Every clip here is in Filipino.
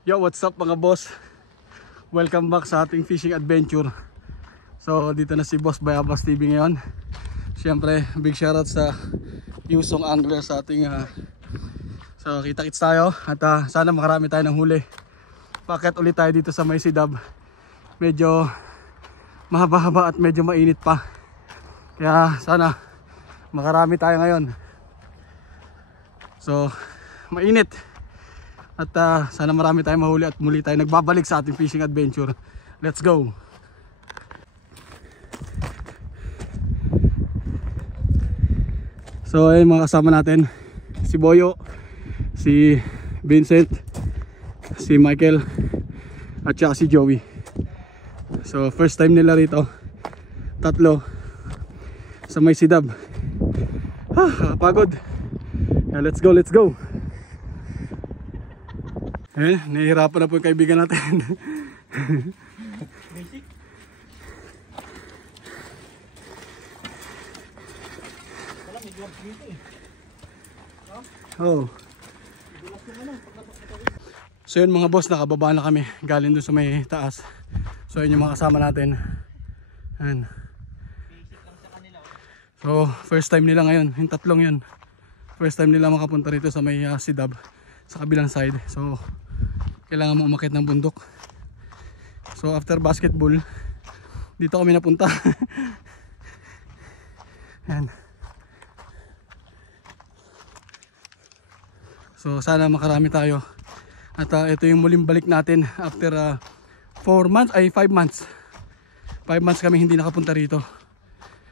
Yo, what's up mga boss? Welcome back sa ating fishing adventure. So dito na si Boss Bayabas TV ngayon. Siyempre big shoutout sa Yusong Angler sa ating so kita-kits tayo. At sana makarami tayo ng huli. Paket ulit tayo dito sa May Sidab. Medyo mahaba-haba at medyo mainit pa. Kaya sana makarami tayo ngayon. So mainit. At sana marami tayong mahuli at muli tayo nagbabalik sa ating fishing adventure. Let's go! So ayun mga kasama natin, si Boyo, si Vincent, si Michael at saka si Joey. So first time nila rito, tatlo sa May Sidab. Pagod. Yeah, let's go, let's go. Eh, nahihirapan na po yung kaibigan natin. Oh. So yun mga boss, nakababa na kami galing doon sa may taas. So yun yung mga kasama natin. Ayan. So first time nila ngayon, yung tatlong yun. First time nila makapunta rito sa may Sidab, sa kabilang side. So kailangan mo umakyat ng bundok. So after basketball, dito kami napunta. Ayan. So sana makarami tayo. At ito yung muling balik natin after 5 months. 5 months kami hindi nakapunta rito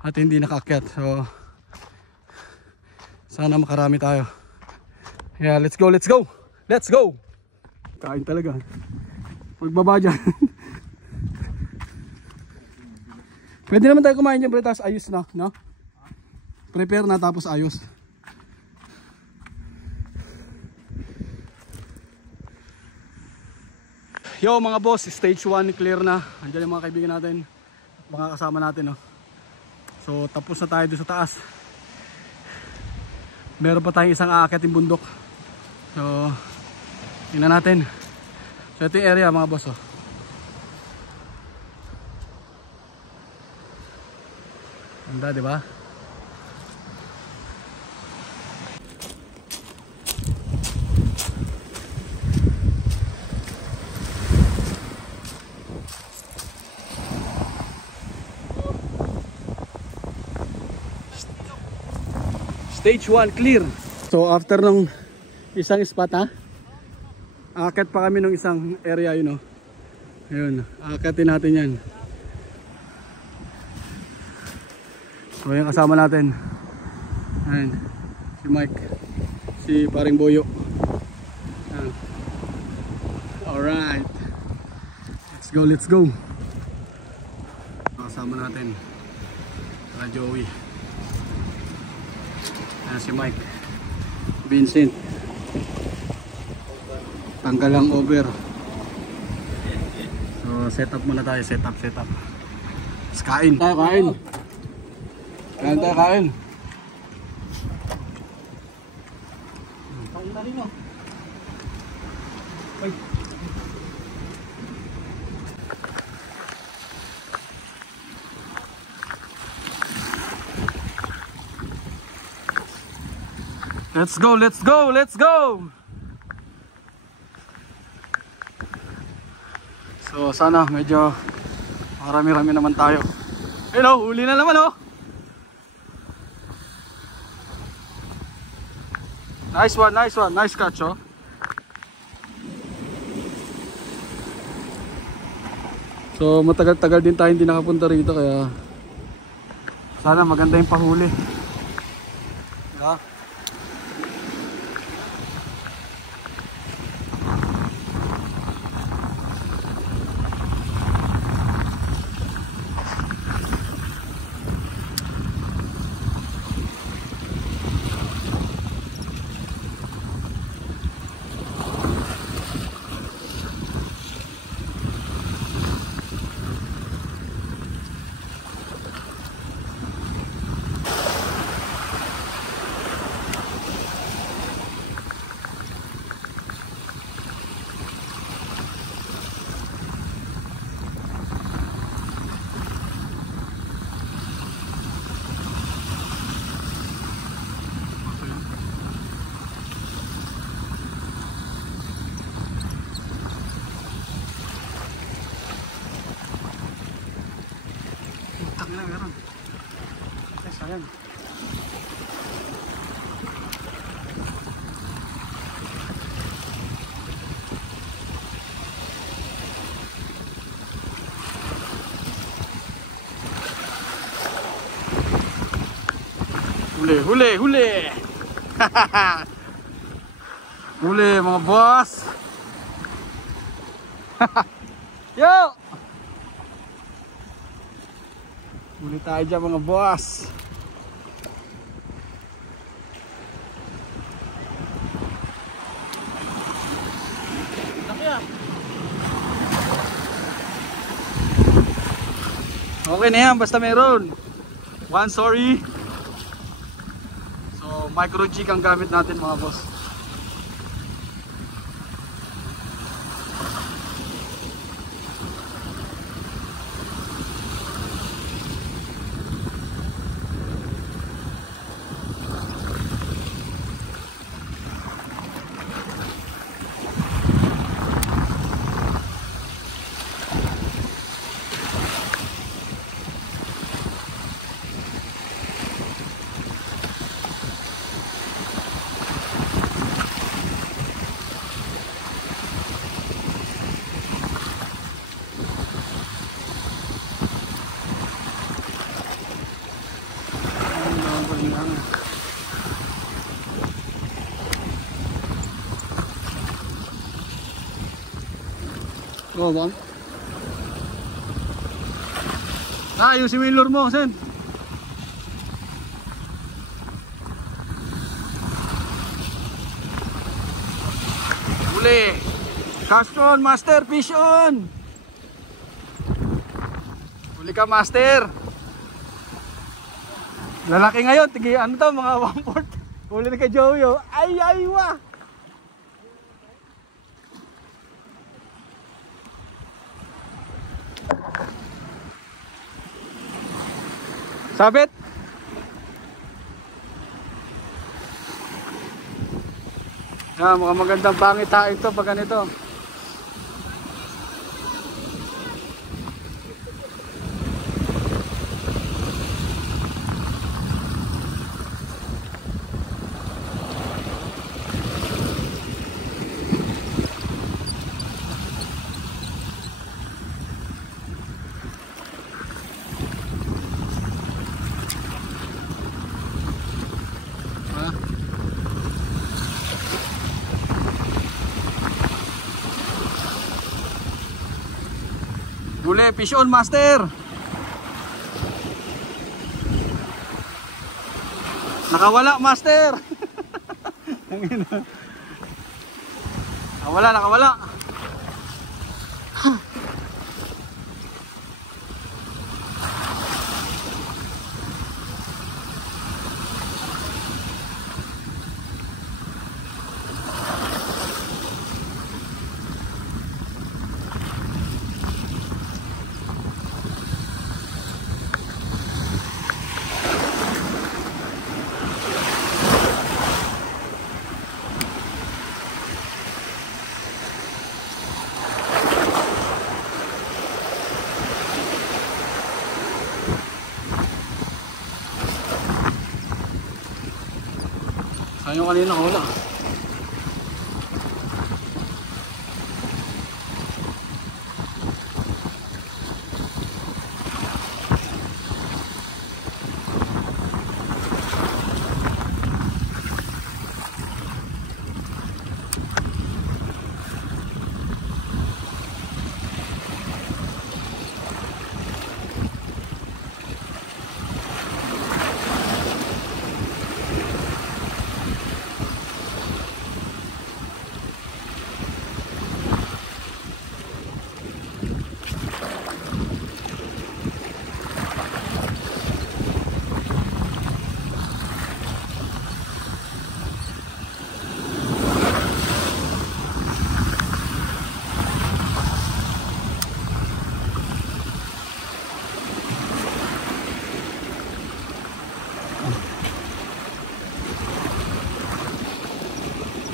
at hindi nakaakyat. So sana makarami tayo. Yeah, let's go, let's go. Let's go. Kain talaga. Magbaba dyan. Pwede naman tayo kumain dyan, pre, tapos ayos na, no? Prepare na tapos ayos. Yo mga boss, stage 1 clear na. Andiyan yung mga kaibigan natin, mga kasama natin, no? So tapos na tayo doon sa taas. Meron pa tayong isang aakyating bundok. So tingnan natin. So ito yung area mga boss, oh. Ganda, di ba? Stage 1 clear. So after ng isang spot, aakyat pa kami ng isang area, yun, ayun, aakyatin natin yan. So yung kasama natin, ayun, si Mike, si paring Boyo. Alright, let's go, let's go. Kasama natin Joey, si Mike, Vincent. Tanggal ang over. So set up muna tayo, set up. Let's kain tayo, kain. Kain tayo, kain. Kain tayo rin, no? Ay. Let's go, let's go, let's go. So sana medyo marami-rami naman tayo. Hello, huli na naman, oh. Nice one, nice catch, oh. So matagal-tagal din tayo hindi nakapunta rito, kaya sana maganda yung pahuli. Yeah. Huli, huli, huli. Huli mga boss. Yo! Huli tayo dyan mga boss. Okay na yan, basta meron. One sorry. So micro jig ang gamit natin mga boss. Oo ba? Ayusin mo yung lure mo, Sen. Huli. Cast on, master. Fish on. Huli ka, master. Lalaki ngayon. Tigi, ano to, mga 1/4. Huli na ka, Joey. Oh. Ay, ay, wah. Sabit. Mga magandang pangit ha ito pag ganito. Huli, fish on, master. Nakawala, master. Nakawala, nakawala. Sayang kanina wala.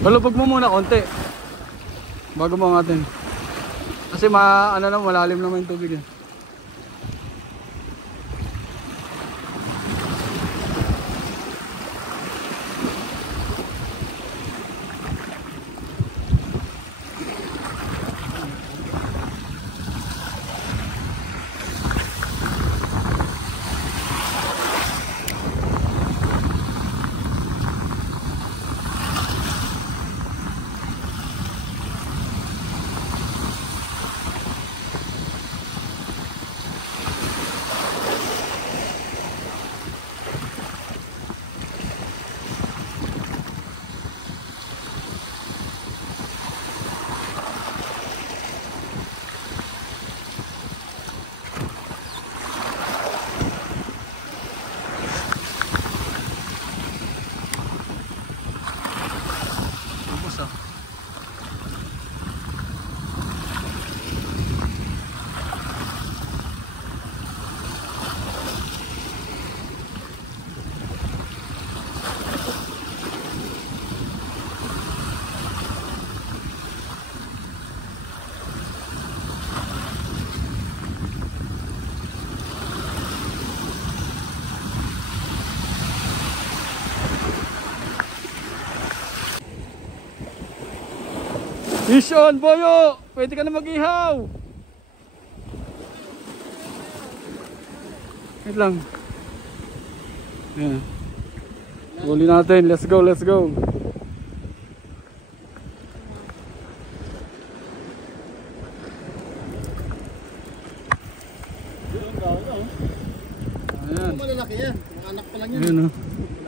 Balubog mo muna konti bago mo angatin. Kasi ano na, malalim naman yung tubig eh. oh. Fish on, Boyo! Pwede ka na mag-ihaw! Wait lang. Yan. Huli natin. Let's go, let's go. Ayan. Malalaki yan. Mga anak pa lang yan. Ayan, oh.